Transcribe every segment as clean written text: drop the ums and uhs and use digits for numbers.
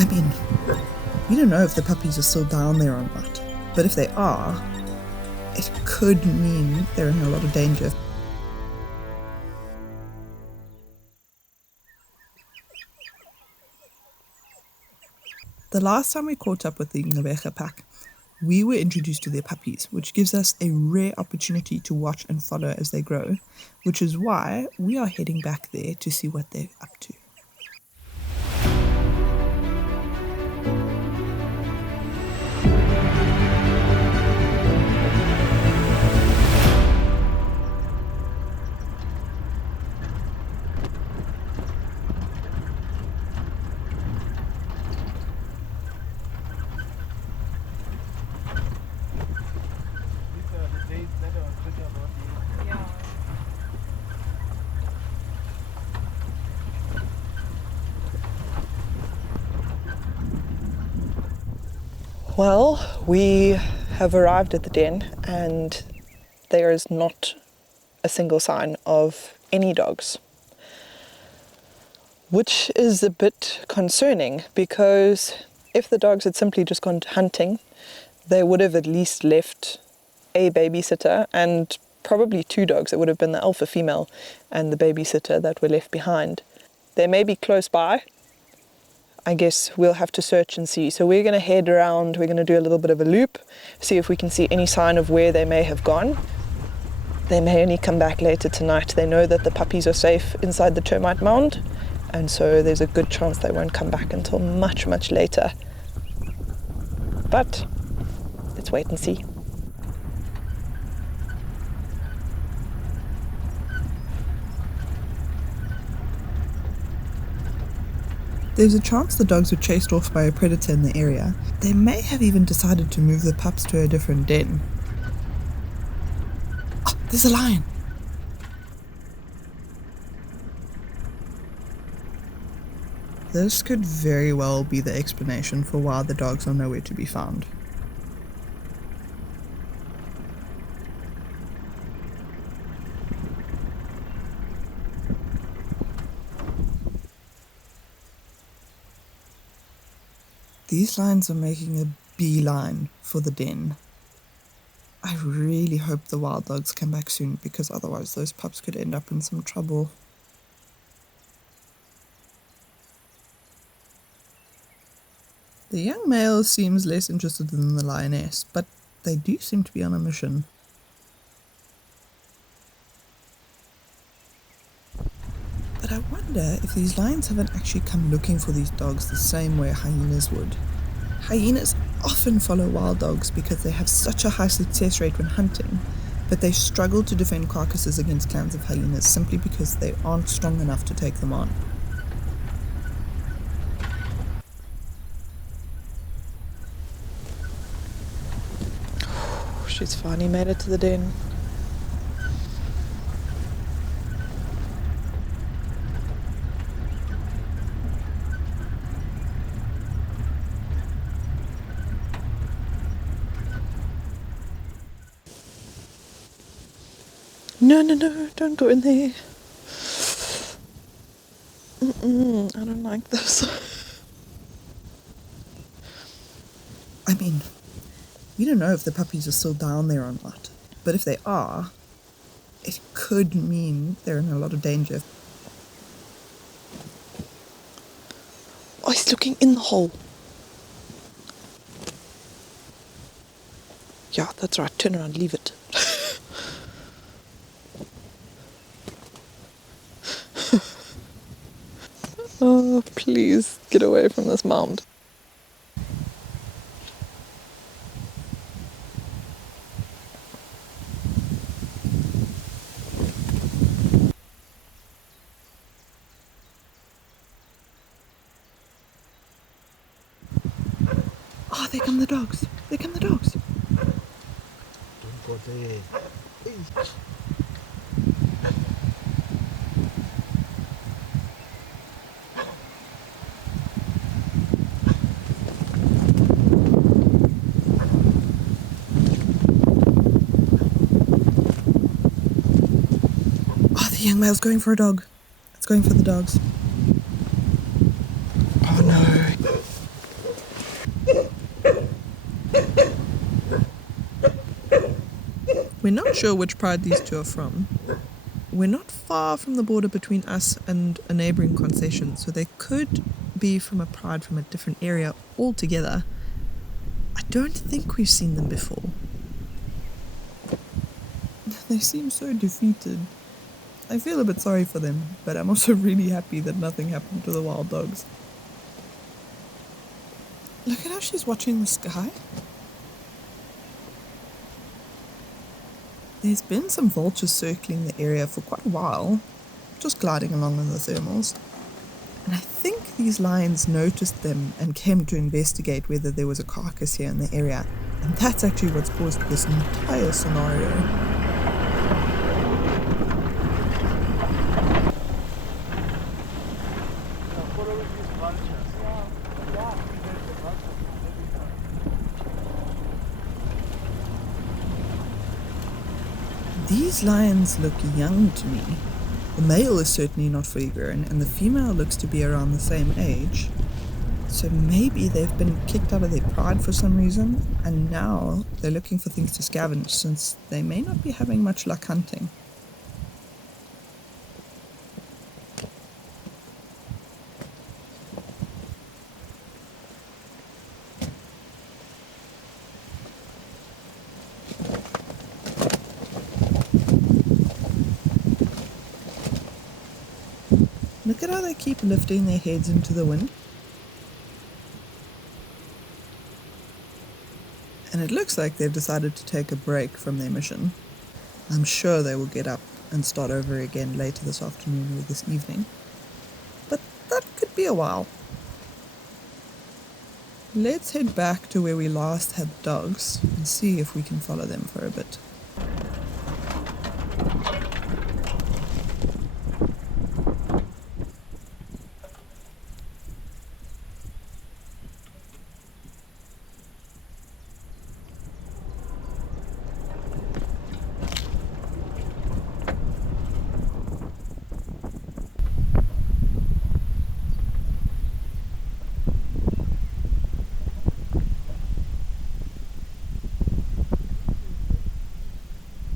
I mean, we don't know if the puppies are still down there or not, but if they are, it could mean they're in a lot of danger. The last time we caught up with the Nxabega pack, we were introduced to their puppies, which gives us a rare opportunity to watch and follow as they grow, which is why we are heading back there to see what they're up to. Well, we have arrived at the den and there is not a single sign of any dogs, which is a bit concerning because if the dogs had simply just gone hunting, they would have at least left a babysitter and probably two dogs. It would have been the alpha female and the babysitter that were left behind. They may be close by. I guess we'll have to search and see. So we're going to head around, we're going to do a little bit of a loop, see if we can see any sign of where they may have gone. They may only come back later tonight. They know that the puppies are safe inside the termite mound, and so there's a good chance they won't come back until much, much later. But let's wait and see. There's a chance the dogs were chased off by a predator in the area. They may have even decided to move the pups to a different den. Oh, there's a lion! This could very well be the explanation for why the dogs are nowhere to be found. These lions are making a beeline for the den. I really hope the wild dogs come back soon, because otherwise those pups could end up in some trouble. The young male seems less interested than the lioness, but they do seem to be on a mission. But I wonder if these lions haven't actually come looking for these dogs the same way hyenas would. Hyenas often follow wild dogs because they have such a high success rate when hunting, but they struggle to defend carcasses against clans of hyenas simply because they aren't strong enough to take them on. She's finally made it to the den. No, don't go in there. I don't like this. I mean, we don't know if the puppies are still down there or not, but if they are, it could mean they're in a lot of danger. Oh, he's looking in the hole. Yeah, that's right. Turn around, leave it. Oh, please get away from this mound. Oh, there come the dogs. There come the dogs. Don't go there. Hey. The young male's going for a dog. It's going for the dogs. Oh no. We're not sure which pride these two are from. We're not far from the border between us and a neighbouring concession, so they could be from a pride from a different area altogether. I don't think we've seen them before. They seem so defeated. I feel a bit sorry for them, but I'm also really happy that nothing happened to the wild dogs. Look at how she's watching the sky. There's been some vultures circling the area for quite a while, just gliding along in the thermals. And I think these lions noticed them and came to investigate whether there was a carcass here in the area. And that's actually what's caused this entire scenario. These lions look young to me. The male is certainly not fully grown, and the female looks to be around the same age. So maybe they've been kicked out of their pride for some reason, and now they're looking for things to scavenge since they may not be having much luck hunting. Look at how they keep lifting their heads into the wind. And it looks like they've decided to take a break from their mission. I'm sure they will get up and start over again later this afternoon or this evening. But that could be a while. Let's head back to where we last had the dogs and see if we can follow them for a bit.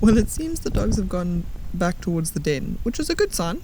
Well, it seems the dogs have gone back towards the den, which is a good sign.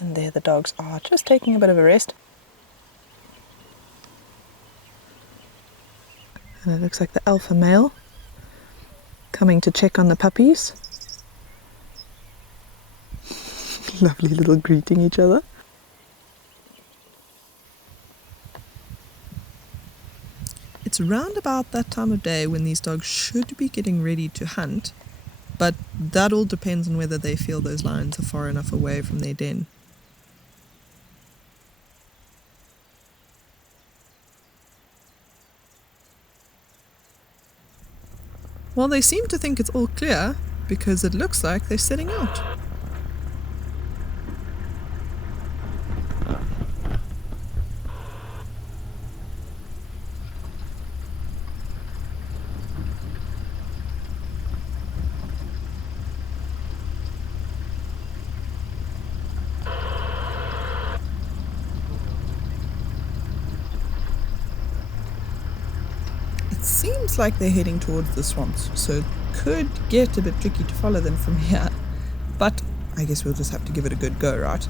And there the dogs are, just taking a bit of a rest. And it looks like the alpha male coming to check on the puppies. Lovely little greeting each other. It's round about that time of day when these dogs should be getting ready to hunt, but that all depends on whether they feel those lions are far enough away from their den. Well, they seem to think it's all clear because it looks like they're setting out. It seems like they're heading towards the swamps, so it could get a bit tricky to follow them from here. But I guess we'll just have to give it a good go, right?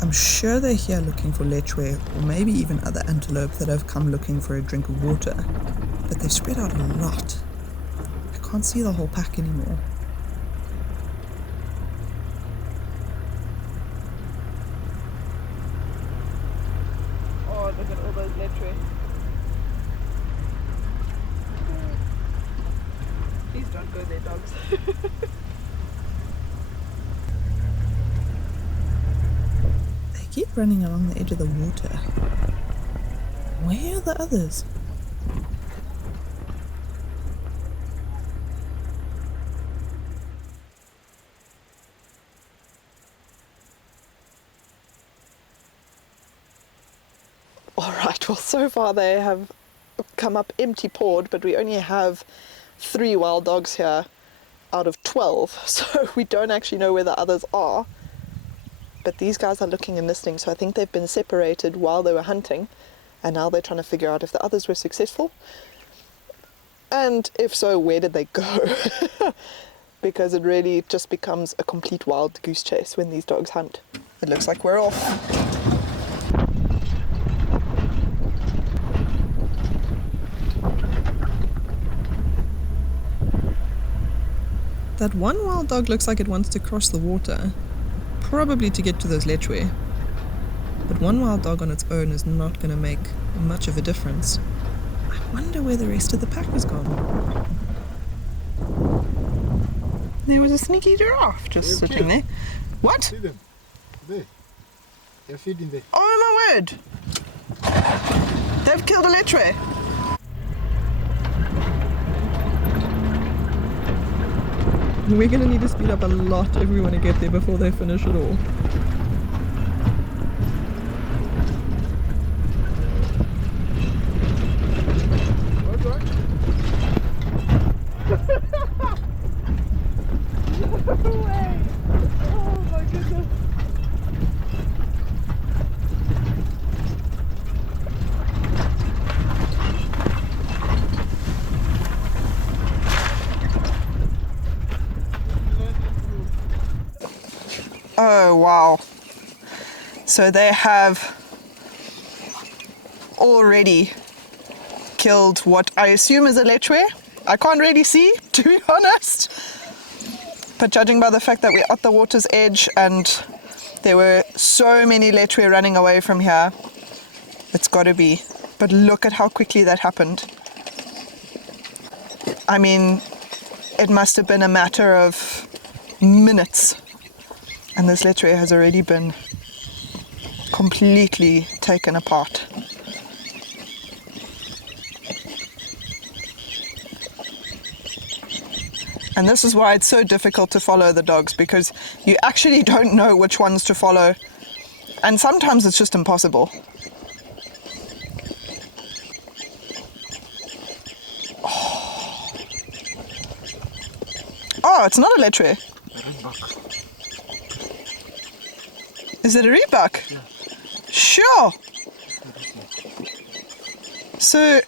I'm sure they're here looking for lechwe or maybe even other antelope that have come looking for a drink of water, but they've spread out a lot. I can't see the whole pack anymore. Oh, look at all those lechwe. Please don't go there, dogs. Keep running along the edge of the water. Where are the others? Well, so far they have come up empty-pawed, but we only have 3 wild dogs here out of 12, so we don't actually know where the others are. But these guys are looking and listening, so I think they've been separated while they were hunting, and now they're trying to figure out if the others were successful, and if so, where did they go? Because it really just becomes a complete wild goose chase when these dogs hunt. It looks like we're off. That one wild dog looks like it wants to cross the water, probably to get to those lechwe. But one wild dog on its own is not going to make much of a difference. I wonder where the rest of the pack has gone. There was a sneaky giraffe just sitting there. What? See them? There. They're feeding there. Oh my word! They've killed a lechwe. We're going to need to speed up a lot if we want to get there before they finish it all. No way! Oh my goodness! Oh wow. So they have already killed what I assume is a lechwe. I can't really see, to be honest. But judging by the fact that we're at the water's edge and there were so many lechwe running away from here, it's got to be. But look at how quickly that happened. I mean, it must have been a matter of minutes. And this lechwe has already been completely taken apart. And this is why it's so difficult to follow the dogs, because you actually don't know which ones to follow. And sometimes it's just impossible. Oh, it's not a lechwe. Is it a reedbuck? Yeah. Sure. So,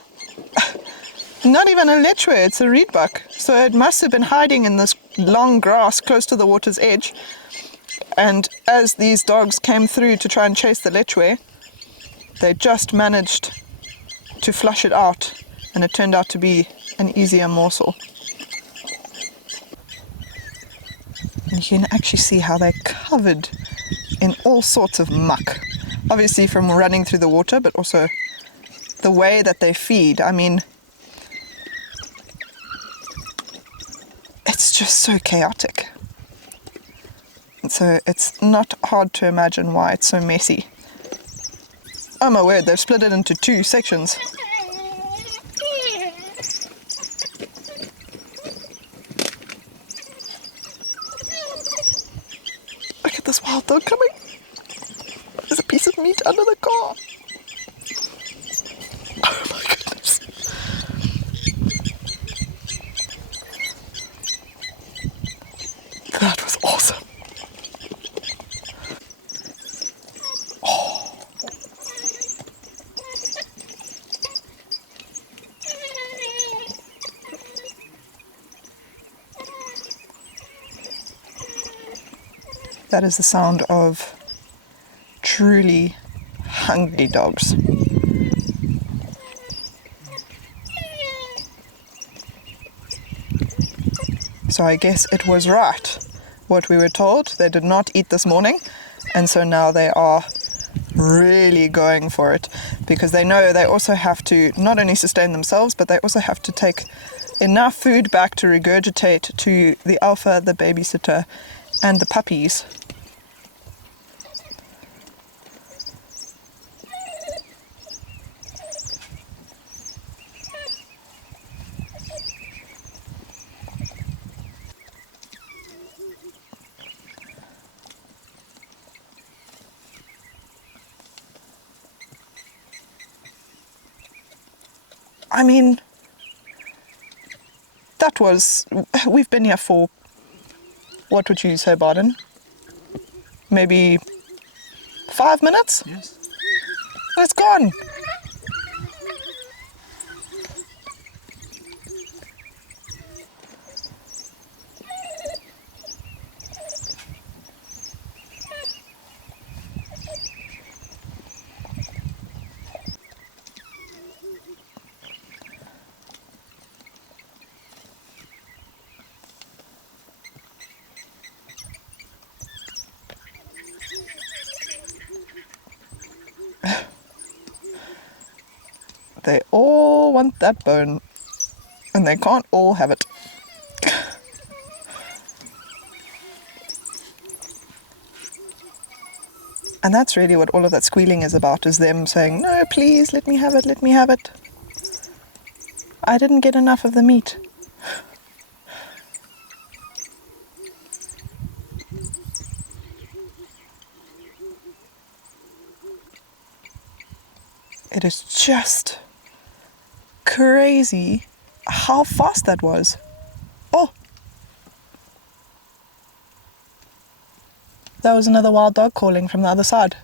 not even a lechwe, it's a reedbuck. So it must have been hiding in this long grass close to the water's edge. And as these dogs came through to try and chase the lechwe, they just managed to flush it out, and it turned out to be an easier morsel. And you can actually see how they're covered in all sorts of muck. Obviously from running through the water, but also the way that they feed. I mean, it's just so chaotic. And so it's not hard to imagine why it's so messy. Oh my word, they've split it into 2 sections. Look at this wild dog coming. There's a piece of meat under the car. Oh my goodness. That was awesome. Oh. That is the sound of truly hungry dogs. So I guess it was right what we were told. They did not eat this morning, and so now they are really going for it, because they know they also have to not only sustain themselves, but they also have to take enough food back to regurgitate to the alpha, the babysitter, and the puppies. I mean, we've been here for, what would you say, Barden? Maybe 5 minutes? Yes. And it's gone. They all want that bone, and they can't all have it. And that's really what all of that squealing is about, is them saying, no, please, let me have it, let me have it. I didn't get enough of the meat. It is just crazy how fast that was. Oh, that was another wild dog calling from the other side.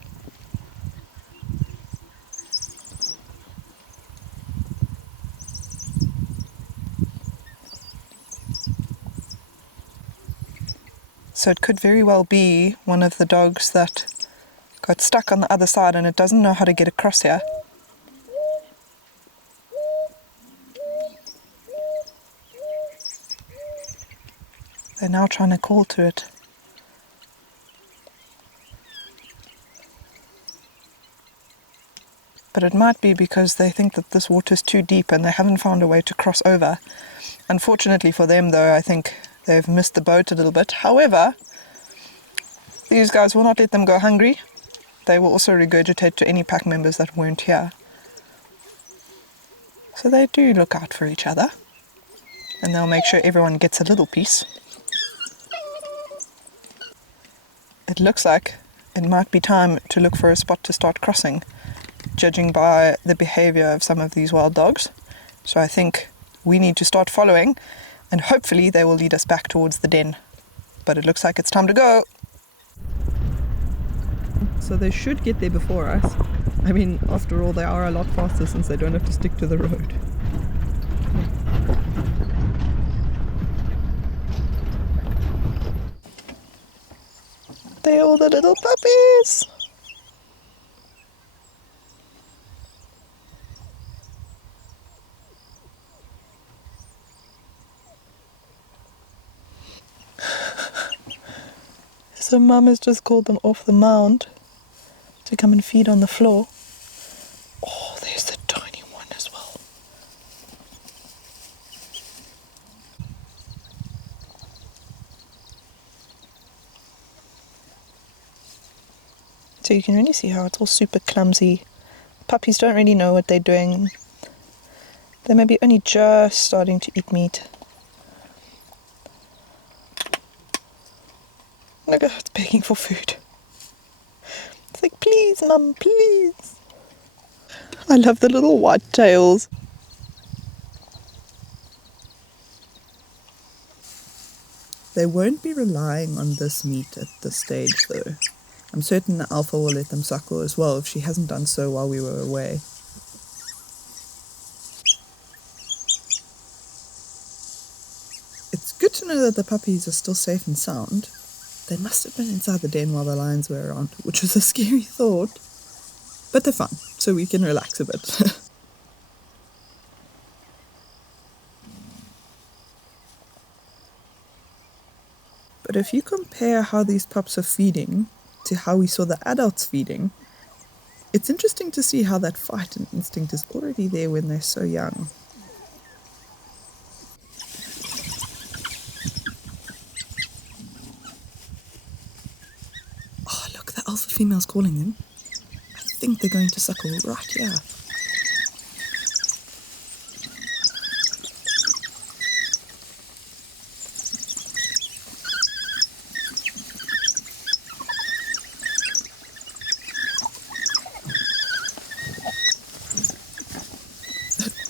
So it could very well be one of the dogs that got stuck on the other side and it doesn't know how to get across here. They're now trying to call to it. But it might be because they think that this water is too deep and they haven't found a way to cross over. Unfortunately for them, though, I think they've missed the boat a little bit. However, these guys will not let them go hungry. They will also regurgitate to any pack members that weren't here. So they do look out for each other, and they'll make sure everyone gets a little piece. It looks like it might be time to look for a spot to start crossing, judging by the behavior of some of these wild dogs. So I think we need to start following, and hopefully they will lead us back towards the den. But it looks like it's time to go. So they should get there before us. I mean, after all, they are a lot faster since they don't have to stick to the road. They're all the little puppies. So Mum has just called them off the mound to come and feed on the floor. Oh, there's the tiny one as well. So you can really see how it's all super clumsy. Puppies don't really know what they're doing. They may be only just starting to eat meat. Look at it's begging for food. It's like, please, Mum, please. I love the little white tails. They won't be relying on this meat at this stage, though. I'm certain the alpha will let them suckle as well if she hasn't done so while we were away. It's good to know that the puppies are still safe and sound. They must have been inside the den while the lions were around, which was a scary thought. But they're fine, so we can relax a bit. But if you compare how these pups are feeding to how we saw the adults feeding, it's interesting to see how that fight instinct is already there when they're so young. Oh, look, the alpha female's calling them. I think they're going to suckle right here.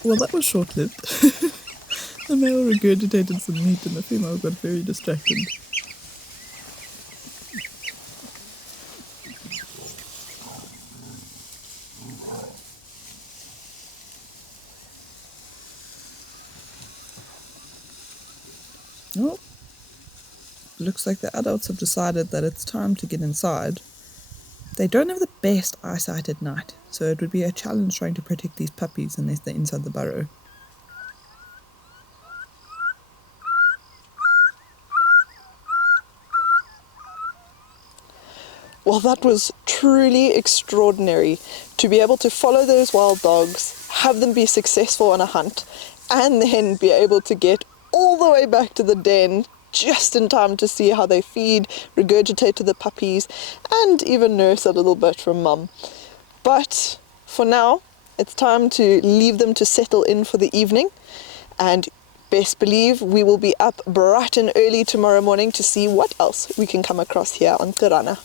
Well, that was short-lived. The male regurgitated some meat and the female got very distracted. Well, looks like the adults have decided that it's time to get inside. They don't have the best eyesight at night, so it would be a challenge trying to protect these puppies unless they're inside the burrow. Well, that was truly extraordinary to be able to follow those wild dogs, have them be successful on a hunt, and then be able to get all the way back to the den just in time to see how they feed, regurgitate to the puppies, and even nurse a little bit from mum. But for now, it's time to leave them to settle in for the evening, and best believe we will be up bright and early tomorrow morning to see what else we can come across here on Tirana.